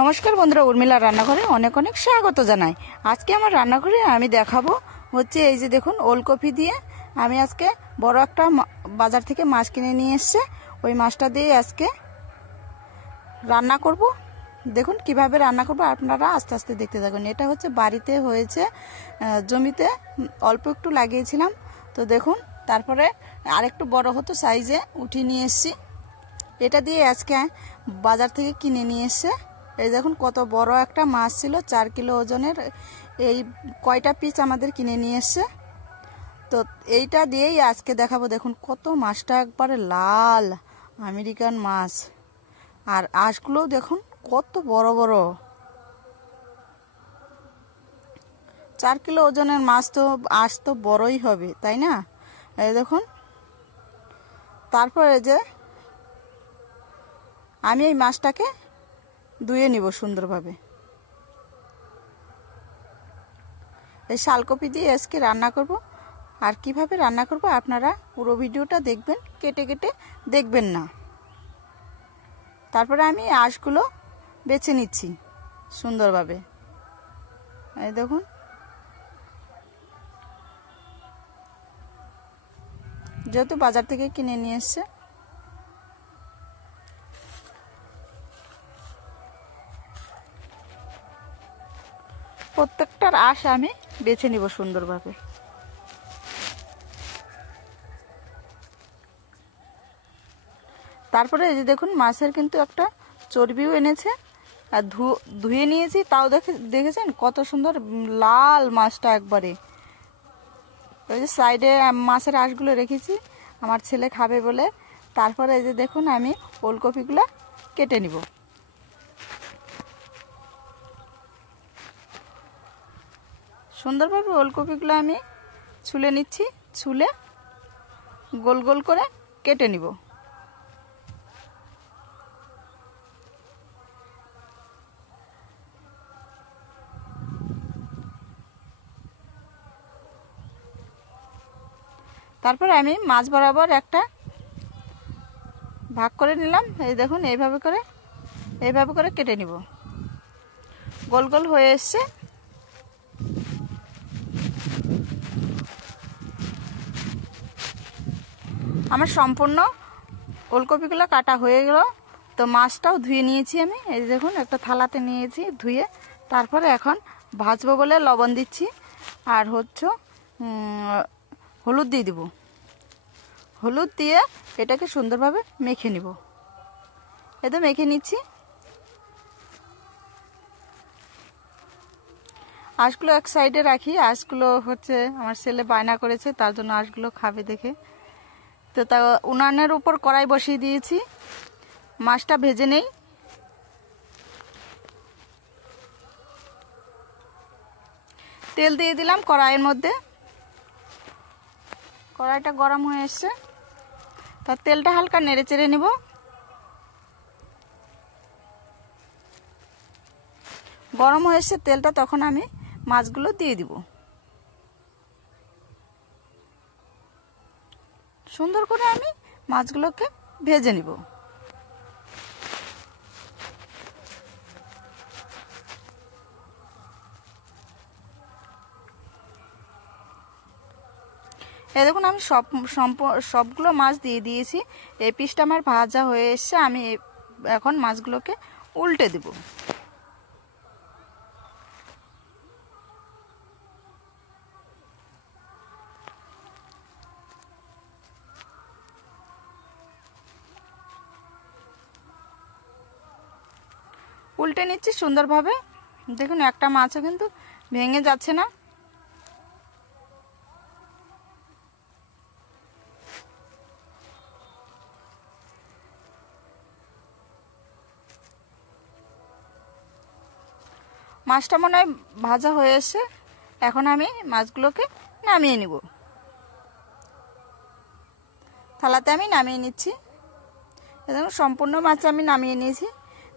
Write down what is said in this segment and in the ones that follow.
নমস্কার বন্ধুরা, উর্মিলার রান্নাঘরে অনেক অনেক স্বাগত জানাই। আজকে আমার রান্নাঘরে আমি দেখাবো হচ্ছে এই যে দেখুন, ওলকপি দিয়ে আমি আজকে বড় একটা বাজার থেকে মাছ কিনে নিয়ে এসেছে। ওই মাছটা দিয়ে আজকে রান্না করব। দেখুন কিভাবে রান্না করব, আপনারা আস্তে আস্তে দেখতে থাকুন। এটা হচ্ছে বাড়িতে হয়েছে, জমিতে অল্প একটু লাগিয়েছিলাম। তো দেখুন, তারপরে আরেকটু বড় হতো সাইজে উঠিয়ে নিয়ে এসেছি। এটা দিয়ে আজকে বাজার থেকে কিনে নিয়ে এসে, এই দেখুন কত বড় একটা মাছ ছিল, 4 কিলো ওজনের। এই কয়টা পিস আমাদের কিনে নিয়ে এসে, তো এইটা দিয়েই আজকে দেখাবো। দেখুন কত মাছটা একবারে লাল আমেরিকান মাছ, আর আঁশগুলোও দেখুন কত বড় বড়। 4 কিলো ওজনের মাছ, তো আঁশ তো বড়ই হবে, তাই না? এই দেখুন, তারপরে যে আমি এই মাছটাকে ধুয়ে নিব সুন্দরভাবে। এই শালকপি দিয়ে আজকে রান্না করব। আর কিভাবে রান্না করব আপনারা পুরো ভিডিওটা দেখবেন, কেটে কেটে দেখবেন না। তারপরে আমি আঁশগুলো বেছে নিচ্ছি সুন্দরভাবে। এই দেখুন, যেহেতু বাজার থেকে কিনে নিয়ে এসছে, প্রত্যেকটার আঁশ আমি বেছে নিব সুন্দরভাবে। তারপরে এই যে দেখুন, মাছের কিন্তু একটা চর্বিও এনেছে, আর ধুয়ে নিয়েছি, তাও দেখেছেন কত সুন্দর লাল মাছটা একবারে। ওই যে সাইডে মাছের আঁশগুলো রেখেছি, আমার ছেলে খাবে বলে। তারপরে এই যে দেখুন, আমি ওলকপিগুলো কেটে নিব। সুন্দরভাবে ওলকপিগুলো আমি ছুলে নিচ্ছি, ছুলে গোল গোল করে কেটে নিব। তারপর আমি মাছ বরাবর একটা ভাগ করে নিলাম। এই দেখুন, এইভাবে করে কেটে নিব। গোল গোল হয়ে এসছে। আমার সম্পূর্ণ ওলকপিগুলো কাটা হয়ে গেল। তো মাছটাও ধুয়ে নিয়েছি আমি, এই দেখুন একটা থালাতে নিয়েছি ধুয়ে। তারপরে এখন ভাজবো বলে লবণ দিচ্ছি, আর হচ্ছে হলুদ দিয়ে দিব। হলুদ দিয়ে এটাকে সুন্দরভাবে মেখে নিব। এই তো মেখে নিচ্ছি। আঁশগুলো এক সাইডে রাখি। আঁশগুলো হচ্ছে আমার ছেলে বায়না করেছে, তার জন্য আঁশগুলো খাবে দেখে। তো তা উনানের উপর কড়াই বসিয়ে দিয়েছি, মাছটা ভেজে নেই। তেল দিয়ে দিলাম কড়াইয়ের মধ্যে। কড়াইটা গরম হয়ে এসছে, তার তেলটা হালকা নেড়ে চেড়ে নেব। গরম হয়ে এসছে তেলটা, তখন আমি মাছগুলো দিয়ে দিব। সুন্দর করে আমি মাছগুলোকে ভেজে নিব। এই দেখুন, আমি সবগুলো মাছ দিয়ে দিয়েছি। এই পিসটা আমার ভাজা হয়ে এসছে। আমি এখন মাছগুলোকে উল্টে দেব। উল্টে নিচ্ছি সুন্দরভাবে। দেখুন, একটা মাছও কিন্তু ভেঙে যাচ্ছে না। মাছটা মনে হয় ভাজা হয়ে এসে, এখন আমি মাছগুলোকে নামিয়ে নিব। থালাতে আমি নামিয়ে নিচ্ছি। দেখুন, সম্পূর্ণ মাছ আমি নামিয়ে নিয়েছি।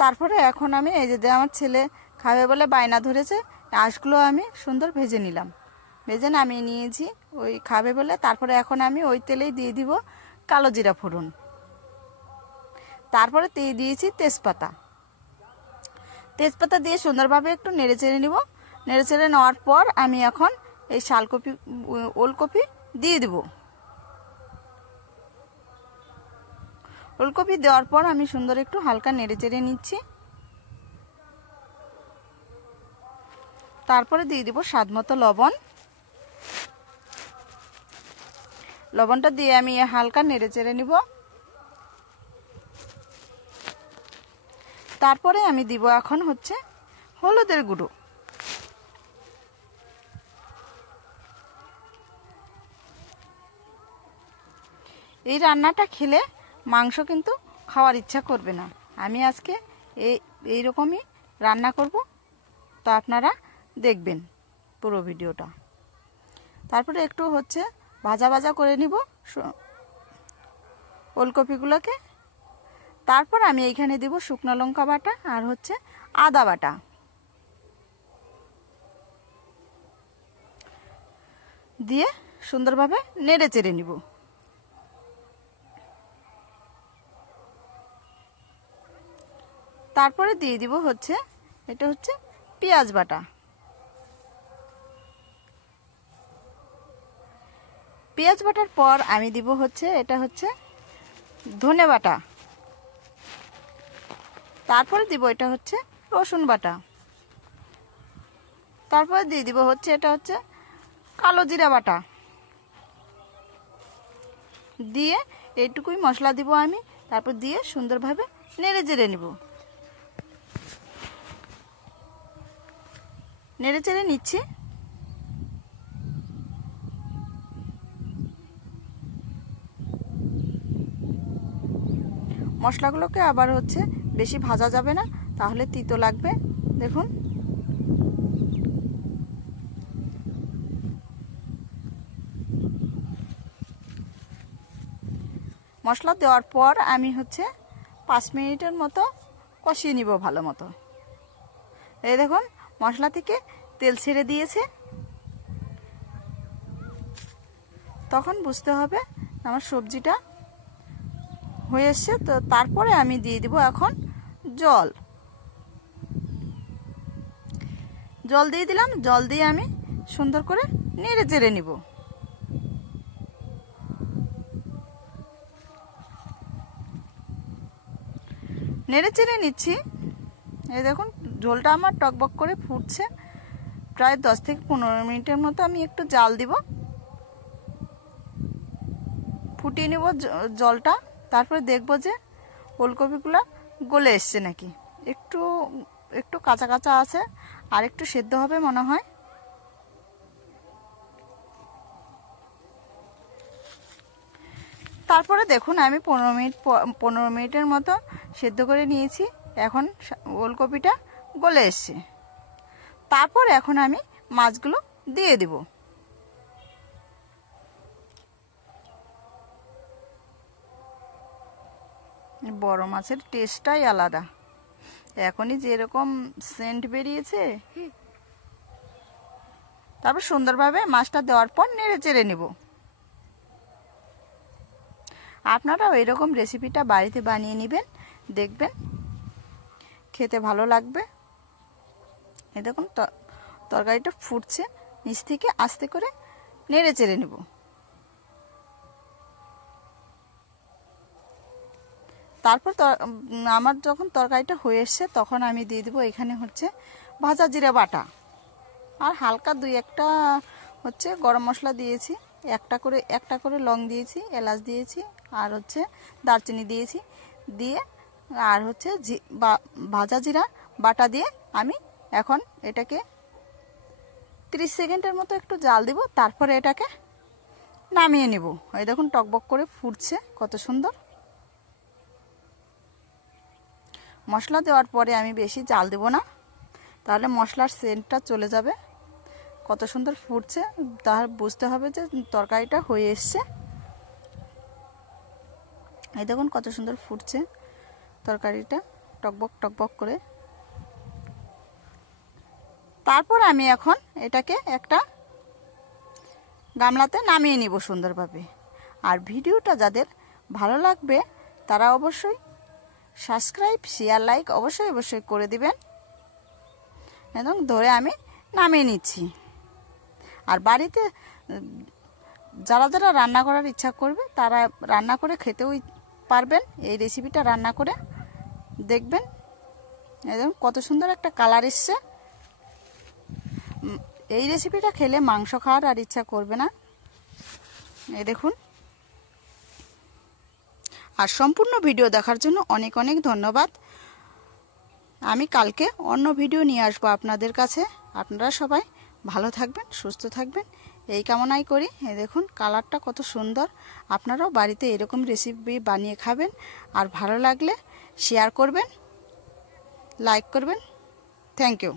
তারপরে এখন আমি এই যে আমার ছেলে খাবে বলে বায়না ধরেছে, আঁশগুলো আমি সুন্দর ভেজে নিলাম, ভেজে নামিয়ে নিয়েছি ওই খাবে বলে। তারপরে এখন আমি ওই তেলেই দিয়ে দিব কালো জিরা ফোড়ন। তারপরে দিয়েছি তেজপাতা। তেজপাতা দিয়ে সুন্দরভাবে একটু নেড়ে চেড়ে নিব। নেড়ে চেড়ে নেওয়ার পর আমি এখন এই ওলকপি দিয়ে দেব। ওলকপি দেওয়ার পর আমি সুন্দর একটু হালকা নেড়ে চেড়ে নিচ্ছি। তারপরে দিয়ে দিব স্বাদ মতো লবণ। লবণটা দিয়ে আমি হালকা নেড়ে চেড়ে নিব। তারপরে আমি দিব এখন হচ্ছে হলুদের গুঁড়ো। এই রান্নাটা খেলে মাংস কিন্তু খাওয়ার ইচ্ছা করবে না। আমি আজকে এইরকমই রান্না করব, তো আপনারা দেখবেন পুরো ভিডিওটা। তারপরে একটু হচ্ছে ভাজা ভাজা করে নিব ওলকপিগুলোকে। তারপর আমি এইখানে দিব শুকনো লঙ্কা বাটা আর হচ্ছে আদা বাটা। দিয়ে সুন্দরভাবে নেড়ে চেড়ে নিব। তারপরে দিয়ে দিব হচ্ছে এটা হচ্ছে পেঁয়াজ বাটা। পেঁয়াজ বাটার পর আমি দিব হচ্ছে এটা হচ্ছে ধনে বাটা। তারপরে দিব এটা হচ্ছে রসুন বাটা। তারপরে দিয়ে দিব হচ্ছে এটা হচ্ছে কালো জিরা বাটা। দিয়ে এইটুকুই মশলা দিব আমি। তারপর দিয়ে সুন্দরভাবে নেড়ে চেড়ে নিব। নেড়ে চেড়ে নিচ্ছি। মশলাগুলোকে আবার হচ্ছে বেশি ভাজা যাবে না, তাহলে তিতো লাগবে। দেখুন মশলা দেওয়ার পর আমি হচ্ছে 5 মিনিটের মতো কষিয়ে নিব ভালো মতো। এই দেখুন মশলা থেকে তেল ছেড়ে দিয়েছে, তখন বুঝতে হবে আমার সবজিটা হয়ে এসছে। তো তারপরে আমি দিয়ে দিব এখন জল। জল দিয়ে দিলাম। জল দিয়ে আমি সুন্দর করে নেড়ে চেড়ে নিব। নেড়ে চেড়ে নিচ্ছি। এই দেখুন ঝোলটা আমার টকবক করে ফুটছে। প্রায় 10 থেকে 15 মিনিটের মতো আমি একটু জাল দিব। ফুটিয়ে নেব জলটা। তারপরে দেখব যে ওলকপিগুলো গলে এসছে নাকি। একটু একটু কাঁচা কাঁচা আছে, আর একটু সেদ্ধ হবে মনে হয়। তারপরে দেখুন আমি 15 মিনিটের মতো সেদ্ধ করে নিয়েছি। এখন ওলকপিটা গলে এসছে। তারপর এখন আমি মাছগুলো দিয়ে দেব। বড় মাছের টেস্টটাই আলাদা। এখনই যেরকম সেন্ট বেরিয়েছে। তারপর সুন্দরভাবে মাছটা দেওয়ার পর নেড়ে চেড়ে নেব। আপনারাও এরকম রেসিপিটা বাড়িতে বানিয়ে নেবেন, দেখবেন খেতে ভালো লাগবে। এই দেখুন তরকারিটা ফুটছে, নিচ থেকে আস্তে করে নেড়ে চেড়ে নেব। তারপর আমার যখন তরকারিটা হয়ে এসছে তখন আমি দিয়ে দেবো এখানে হচ্ছে ভাজা জিরা বাটা। আর হালকা 2-1টা হচ্ছে গরম মশলা দিয়েছি। একটা করে লং দিয়েছি, এলাচ দিয়েছি, আর হচ্ছে দারচিনি দিয়েছি। দিয়ে আর হচ্ছে ভাজা জিরা বাটা দিয়ে আমি এখন এটাকে 30 সেকেন্ডের মতো একটু জাল দিব। তারপরে এটাকে নামিয়ে নেব। এই দেখুন টকবক করে ফুটছে কত সুন্দর। মশলা দেওয়ার পরে আমি বেশি জাল দেব না, তাহলে মশলার সেন্টটা চলে যাবে। কত সুন্দর ফুটছে, তাহলে বুঝতে হবে যে তরকারিটা হয়ে এসছে। এই দেখুন কত সুন্দর ফুটছে তরকারিটা টকবক টকবক করে। তারপর আমি এখন এটাকে একটা গামলাতে নামিয়ে নিব সুন্দরভাবে। আর ভিডিওটা যাদের ভালো লাগবে তারা অবশ্যই সাবস্ক্রাইব, শেয়ার, লাইক অবশ্যই করে দিবেন। একদম ধরে আমি নামিয়ে নিচ্ছি। আর বাড়িতে যারা যারা রান্না করার ইচ্ছা করবে তারা রান্না করে খেতেও পারবেন। এই রেসিপিটা রান্না করে দেখবেন, একদম কত সুন্দর একটা কালার এসছে। এই রেসিপিটা খেলে মাংস খাওয়ার আর ইচ্ছা করবে না। এই দেখুন। আর সম্পূর্ণ ভিডিও দেখার জন্য অনেক অনেক ধন্যবাদ। আমি কালকে অন্য ভিডিও নিয়ে আসবো আপনাদের কাছে। আপনারা সবাই ভালো থাকবেন, সুস্থ থাকবেন এই কামনাই করি। এই দেখুন কালারটা কত সুন্দর। আপনারাও বাড়িতে এরকম রেসিপি বানিয়ে খাবেন। আর ভালো লাগলে শেয়ার করবেন, লাইক করবেন। Thank you.